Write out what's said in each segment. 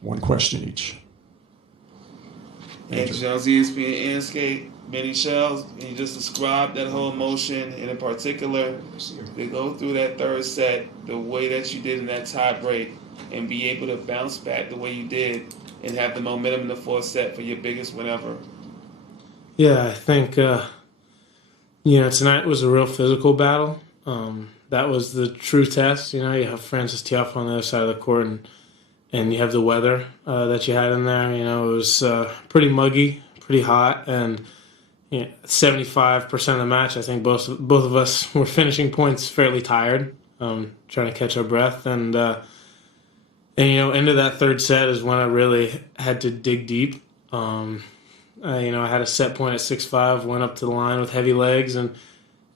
One question each. And Jones, ESPN Skate, Benny Shells, and you just described that whole motion, and in particular, to go through that third set the way that you did in that tie break and be able to bounce back the way you did and have the momentum in the fourth set for your biggest win ever. Yeah, I think, tonight was a real physical battle. That was the true test. You have Francis Tiafoe on the other side of the court, and you have the weather that you had in there. It was pretty muggy, pretty hot, and 75% of the match, I think both of us were finishing points fairly tired, trying to catch our breath. And into that third set is when I really had to dig deep. I had a set point at 6-5, went up to the line with heavy legs, and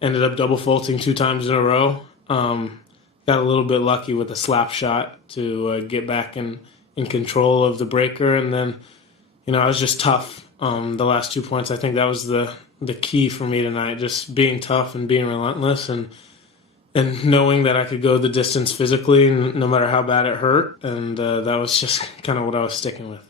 ended up double faulting 2 times in a row. Got a little bit lucky with a slap shot to get back in control of the breaker. And then, I was just tough the last 2 points. I think that was the key for me tonight, just being tough and being relentless and knowing that I could go the distance physically no matter how bad it hurt. And that was just kind of what I was sticking with.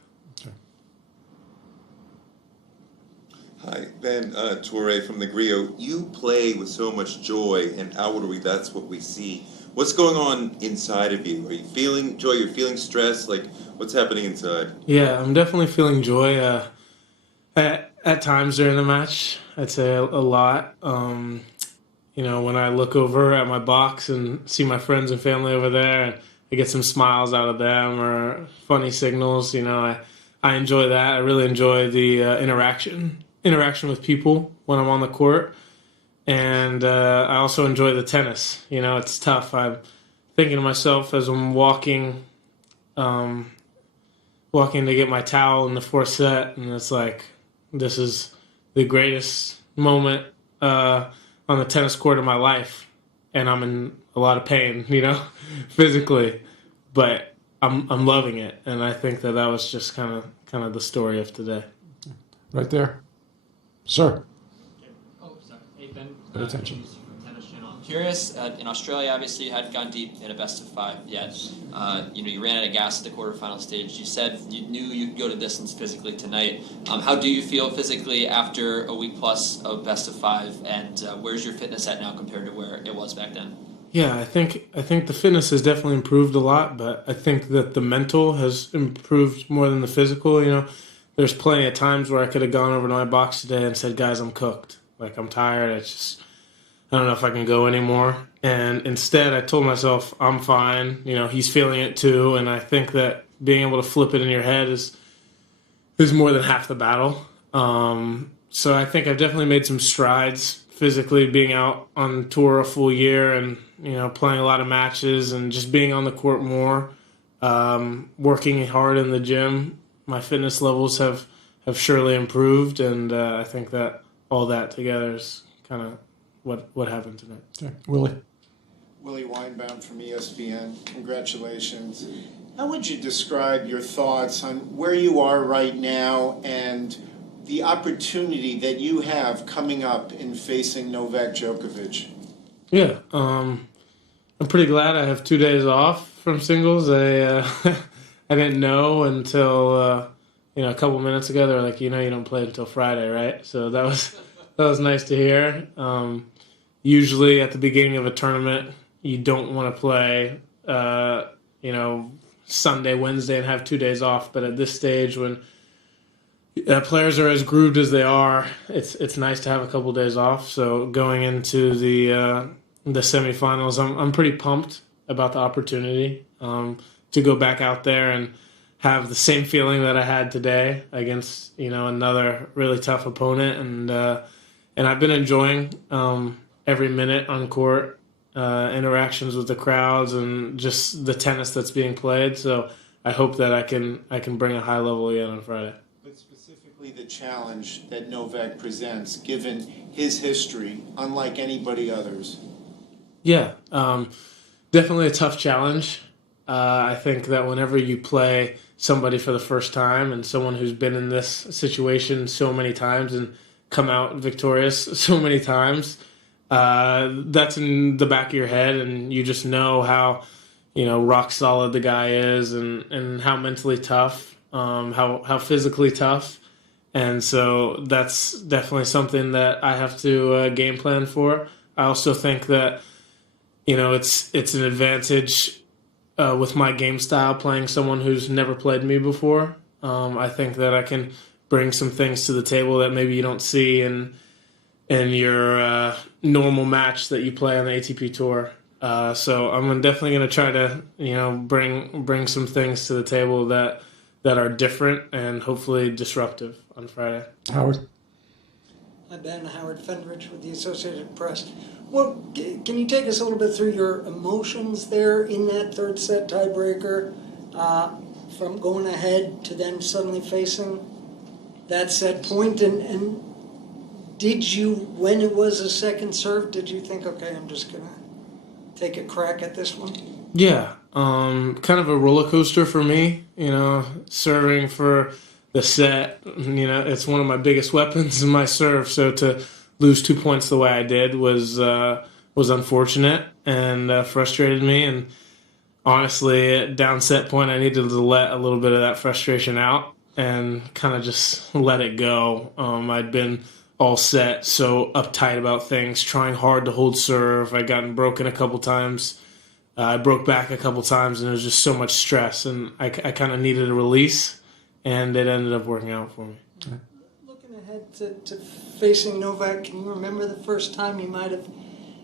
Hi, Ben Toure from the Grio. You play with so much joy, and outwardly that's what we see. What's going on inside of you? Are you feeling joy? You're feeling stress? Like, what's happening inside? Yeah, I'm definitely feeling joy. At times during the match, I'd say a lot. When I look over at my box and see my friends and family over there, and I get some smiles out of them or funny signals, I enjoy that. I really enjoy the interaction with people when I'm on the court. And I also enjoy the tennis. It's tough. I'm thinking to myself as I'm walking to get my towel in the fourth set, and it's like, this is the greatest moment on the tennis court of my life. And I'm in a lot of pain, physically. But I'm loving it. And I think that was just kind of the story of today. Right there. Sir. Oh, sorry. Hey, Ben. Pay attention. From Tennis Channel. I'm curious, in Australia, obviously, you hadn't gone deep in a best-of-5 yet. You ran out of gas at the quarterfinal stage. You said you knew you could go to distance physically tonight. How do you feel physically after a week plus of best-of-5, and where's your fitness at now compared to where it was back then? Yeah, I think the fitness has definitely improved a lot, but I think that the mental has improved more than the physical. There's plenty of times where I could have gone over to my box today and said, guys, I'm cooked. Like, I'm tired. I don't know if I can go anymore. And instead, I told myself, I'm fine. He's feeling it too. And I think that being able to flip it in your head is more than half the battle. So I think I've definitely made some strides physically, being out on tour a full year and, playing a lot of matches and just being on the court more, working hard in the gym. My fitness levels have surely improved, and I think that all that together is kind of what happened tonight. Okay. Willie. Willie Weinbaum from ESPN. Congratulations. How would you describe your thoughts on where you are right now and the opportunity that you have coming up in facing Novak Djokovic? Yeah, I'm pretty glad I have 2 days off from singles. I didn't know until a couple minutes ago. They were like, you don't play until Friday, right? So that was nice to hear. Usually at the beginning of a tournament, you don't want to play, Sunday, Wednesday, and have 2 days off. But at this stage, when players are as grooved as they are, it's nice to have a couple days off. So going into the semifinals, I'm pretty pumped about the opportunity. To go back out there and have the same feeling that I had today against another really tough opponent, and I've been enjoying every minute on court, interactions with the crowds, and just the tennis that's being played. So I hope that I can bring a high level again on Friday. But specifically the challenge that Novak presents, given his history, unlike anybody others. Yeah, definitely a tough challenge. I think that whenever you play somebody for the first time and someone who's been in this situation so many times and come out victorious so many times, that's in the back of your head, and you just know how rock solid the guy is, and how mentally tough, how physically tough. And so that's definitely something that I have to game plan for. I also think that, it's an advantage with my game style playing someone who's never played me before. I think that I can bring some things to the table that maybe you don't see in your normal match that you play on the ATP Tour. So I'm definitely going to try to, bring some things to the table that are different and hopefully disruptive on Friday. Howard? Hi, Ben. Howard Fendrich with the Associated Press. Well, can you take us a little bit through your emotions there in that third set tiebreaker, from going ahead to then suddenly facing that set point? And did you, when it was a second serve, did you think, okay, I'm just going to take a crack at this one? Yeah, kind of a roller coaster for me, serving for the set. It's one of my biggest weapons in my serve. So to lose 2 points the way I did was unfortunate and frustrated me. And honestly, at down set point, I needed to let a little bit of that frustration out and kind of just let it go. I'd been all set, so uptight about things, trying hard to hold serve. I'd gotten broken a couple times. I broke back a couple times, and there was just so much stress, and I kind of needed a release, and it ended up working out for me. Looking ahead to facing Novak, can you remember the first time you might have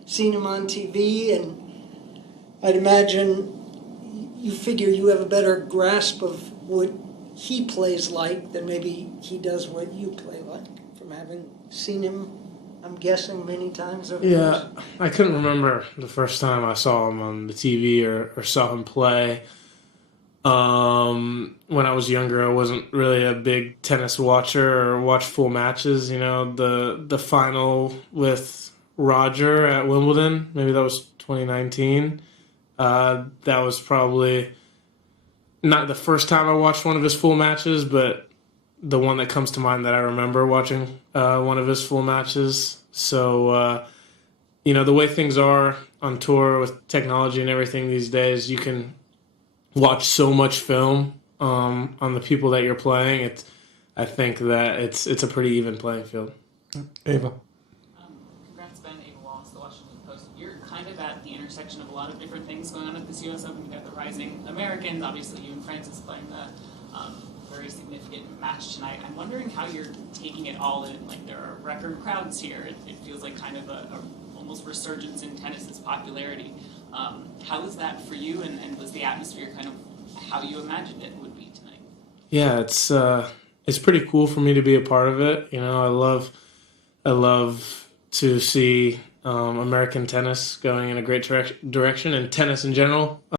seen him on TV? And I'd imagine you figure you have a better grasp of what he plays like than maybe he does what you play like, from having seen him, I'm guessing, many times over the years. Yeah, I couldn't remember the first time I saw him on the TV or saw him play. When I was younger, I wasn't really a big tennis watcher or watched full matches. The final with Roger at Wimbledon, maybe that was 2019. That was probably not the first time I watched one of his full matches, but the one that comes to mind that I remember watching one of his full matches. So, the way things are on tour with technology and everything these days, you can watch so much film on the people that you're playing. I think that it's a pretty even playing field. Ava? Congrats, Ben. Ava Wallace, The Washington Post. You're kind of at the intersection of a lot of different things going on at this USO. You've got the rising Americans, obviously you and Francis playing the very significant match tonight. I'm wondering how you're taking it all in. Like, there are record crowds here. It feels like kind of a almost resurgence in tennis's popularity. How is that for you, and was the atmosphere kind of how you imagined it would be tonight? Yeah, it's pretty cool for me to be a part of it. I love to see American tennis going in a great direction, and tennis in general.